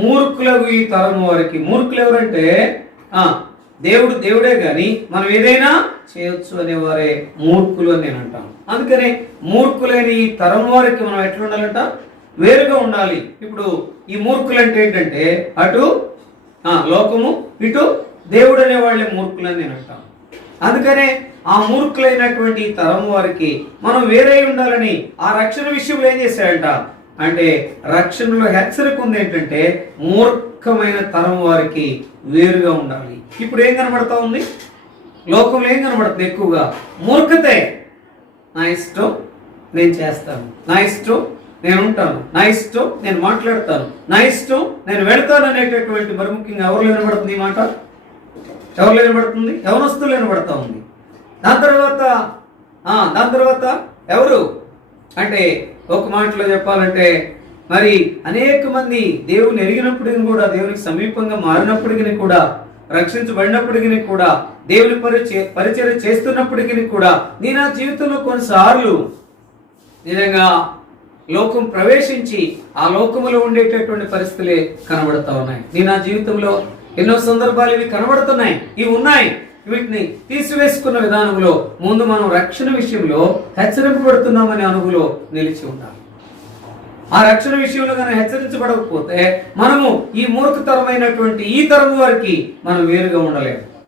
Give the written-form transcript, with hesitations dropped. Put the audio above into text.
మూర్ఖులకు ఈ తరం వారికి. మూర్ఖులు ఎవరంటే దేవుడే కానీ మనం ఏదైనా చేయొచ్చు అనేవారే మూర్ఖులు అని నేను అంటాను. అందుకనే మూర్ఖులైన ఈ తరం వారికి మనం ఎట్లా ఉండాలంట? వేరుగా ఉండాలి. ఇప్పుడు ఈ మూర్ఖులు అంటే ఏంటంటే అటు లోకము, ఇటు దేవుడు అనే వాళ్ళే మూర్ఖులు అని నేను అంటాను. అందుకనే ఆ మూర్ఖులైనటువంటి తరం వారికి మనం వేరే ఉండాలని ఆ రక్షణ విషయంలో ఏం చేశాడంట అంటే రక్షణలో హెచ్చరిక ఉంది ఏంటంటే మూర్ఖమైన తరం వారికి వేరుగా ఉండాలి. ఇప్పుడు ఏం కనబడతా ఉంది? లోకంలో ఏం కనబడుతుంది? ఎక్కువగా మూర్ఖతే. నా ఇష్టం నేను చేస్తాను, నా ఇష్టం నేను ఉంటాను, నా ఇష్టం నేను మాట్లాడతాను, నా ఇష్టం నేను వెళ్తాను అనేటటువంటి మరి ముఖ్యంగా ఎవరు వినబడుతుంది ఈ మాట? ఎవరు వినబడుతుంది? యవనస్తులు వినబడతా ఉంది. దాని తర్వాత ఎవరు అంటే ఒక మాటలో చెప్పాలంటే మరి అనేక మంది దేవుని ఎరిగినప్పటికీ కూడా, దేవునికి సమీపంగా మారినప్పటికీ కూడా, రక్షించబడినప్పటికీ కూడా, దేవుని పరిచయం చేస్తున్నప్పటికీ కూడా నేను నా జీవితంలో కొన్నిసార్లు నిజంగా లోకం ప్రవేశించి ఆ లోకములో ఉండేటటువంటి పరిస్థితులే కనబడతా ఉన్నాయి. నేను నా జీవితంలో ఎన్నో సందర్భాలు ఇవి కనబడుతున్నాయి, ఇవి ఉన్నాయి. వీటిని తీసివేసుకున్న విధానంలో ముందు మనం రక్షణ విషయంలో హెచ్చరింపబడుతున్నామనే అనుభూలో నిలిచి ఉండాలి. ఆ రక్షణ విషయంలో కానీ హెచ్చరించబడకపోతే మనము ఈ మూర్ఖతరమైనటువంటి ఈ తరం వారికి మనం వేరుగా ఉండలేము.